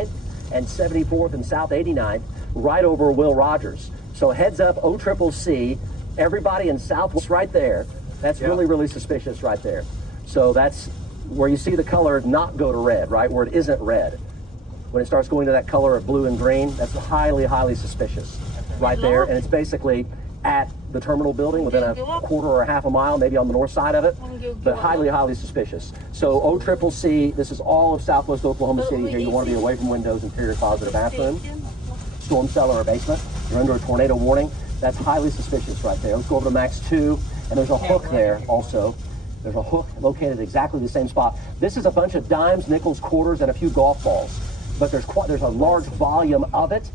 and 74th and South 89th, right over Will Rogers. So heads up, OCCC, everybody in Southwest right there. That's really, really suspicious right there. So that's where you see the color not go to red, right? Where it isn't red. When it starts going to that color of blue and green, that's highly, highly suspicious right there. And it's basically at the terminal building within a quarter or a half a mile, maybe on the north side of it, but highly, highly suspicious. So OCCC, this is all of Southwest Oklahoma City here. You want to be away from windows, interior closet or bathroom, storm cellar or basement. You're under a tornado warning. That's highly suspicious right there. Let's go over to Max 2, and there's a hook there also. There's a hook located exactly the same spot. This is a bunch of dimes, nickels, quarters, and a few golf balls, but there's a large volume of it.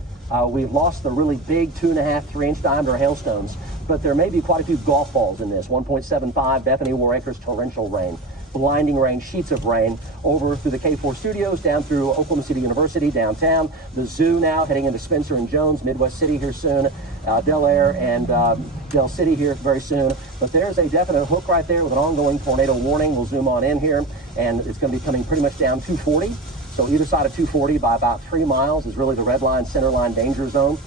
We've lost the really big 2.5, 3-inch diameter hailstones, but there may be quite a few golf balls in this. 1.75 Bethany War Acres torrential rain, blinding rain, sheets of rain over through the K4 studios, down through Oklahoma City University, downtown, the zoo now, heading into Spencer and Jones, Midwest City here soon, Del Air and Del City here very soon. But there's a definite hook right there with an ongoing tornado warning. We'll zoom on in here, and it's going to be coming pretty much down 240. So either side of 240 by about 3 miles is really the red line, center line danger zone.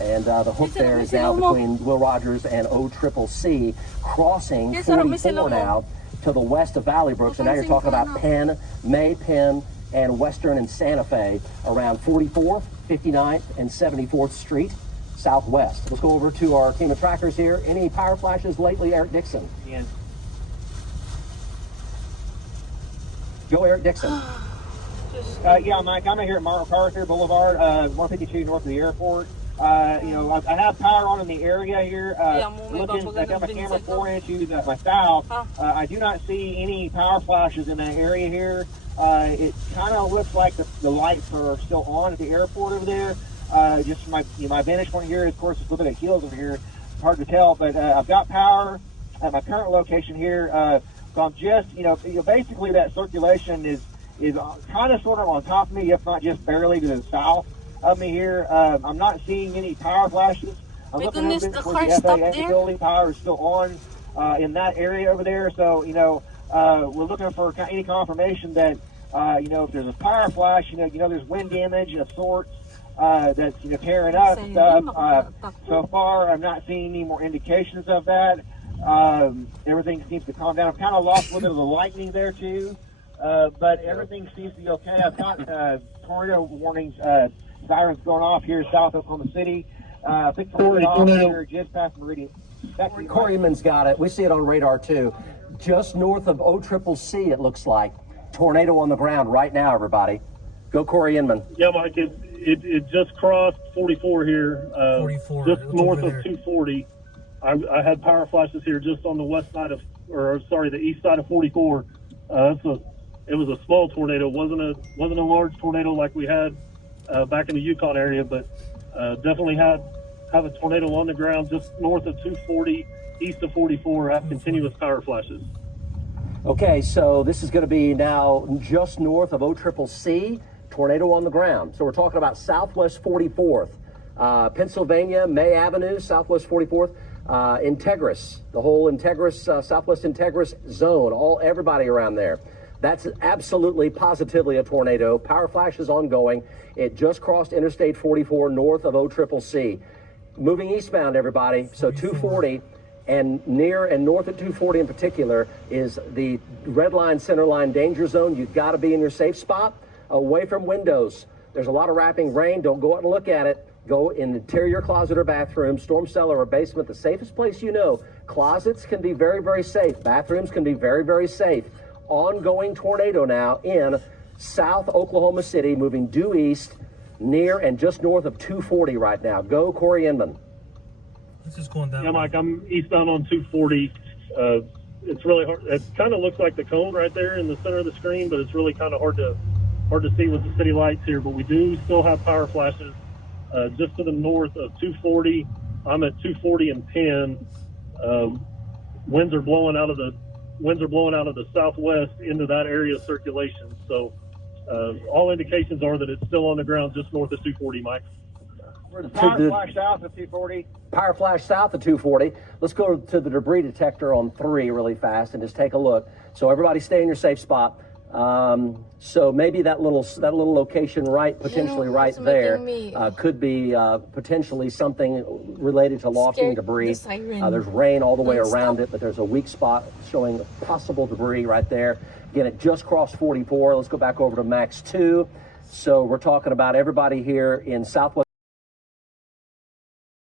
And the hook there is now between Will Rogers and OCCC, crossing 44 now to the west of Valley Brook. So now you're talking about Penn, May, Penn, and Western and Santa Fe around 44th, 59th, and 74th Street southwest. Let's go over to our team of trackers here. Any power flashes lately, Eric Dixon? Yeah. Go, Eric Dixon. Yeah, Mike, I'm here at MacArthur Boulevard, 152 north of the airport. You know, I have power on in the area here. Looking, I got my camera 4-inch myself. I do not see any power flashes in that area here. It kind of looks like the lights are still on at the airport over there. Just my vantage point here, of course, it's a little bit of hills over here. It's hard to tell, but I've got power at my current location here. So I'm just, basically that circulation is kind of sort of on top of me, if not just barely to the south of me here. I'm not seeing any power flashes. I'm looking at the FAA building. Power is still on in that area over there. So, we're looking for any confirmation that, if there's a power flash, there's wind damage of sorts that's, tearing up stuff. So far, I'm not seeing any more indications of that. Everything seems to calm down. I've kind of lost a little bit of the lightning there, too. But everything seems to be okay. I've got tornado warnings, sirens going off here in South Oklahoma City. I think tornado just past Meridian. Corey Inman's got it. We see it on radar too. Just north of OCCC, it looks like. Tornado on the ground right now, everybody. Go, Corey Inman. Yeah, Mike, it just crossed 44 here. 44. Just north of 240. I had power flashes here just on the the east side of 44. It was a small tornado. wasn't a large tornado like we had back in the Yukon area, but definitely have a tornado on the ground just north of 240, east of 44, have continuous power flashes. Okay, so this is going to be now just north of OCCC, tornado on the ground. So we're talking about Southwest 44th, Pennsylvania, May Avenue, Southwest 44th, Integris, the whole Integris, Southwest Integris zone, everybody around there. That's absolutely, positively a tornado. Power flash is ongoing. It just crossed Interstate 44 north of OCCC. Moving eastbound, everybody. So 240 and near and north of 240 in particular is the red line, center line danger zone. You've got to be in your safe spot, away from windows. There's a lot of wrapping rain. Don't go out and look at it. Go in the interior closet or bathroom, storm cellar or basement, the safest place you know. Closets can be very, very safe. Bathrooms can be very, very safe. Ongoing tornado now in South Oklahoma City, moving due east, near and just north of 240 right now. Go, Corey Inman. This is going down. Yeah, Mike, I'm eastbound on 240. It's really hard. It kind of looks like the cone right there in the center of the screen, but it's really kind of hard to see with the city lights here. But we do still have power flashes just to the north of 240. I'm at 240 and Penn. Winds are blowing out of the southwest into that area of circulation. So all indications are that it's still on the ground just north of 240, Mike. Power flash south of 240. Power flash south of 240. Let's go to the debris detector on 3 really fast and just take a look. So everybody stay in your safe spot. So maybe that little location potentially right it's there making me could be potentially something related to lofting scared, debris. the siren. There's rain all the way Non-stop. around it, but there's a weak spot showing possible debris right there. Again, it just crossed 44. Let's go back over to Max 2. So we're talking about everybody here in Southwest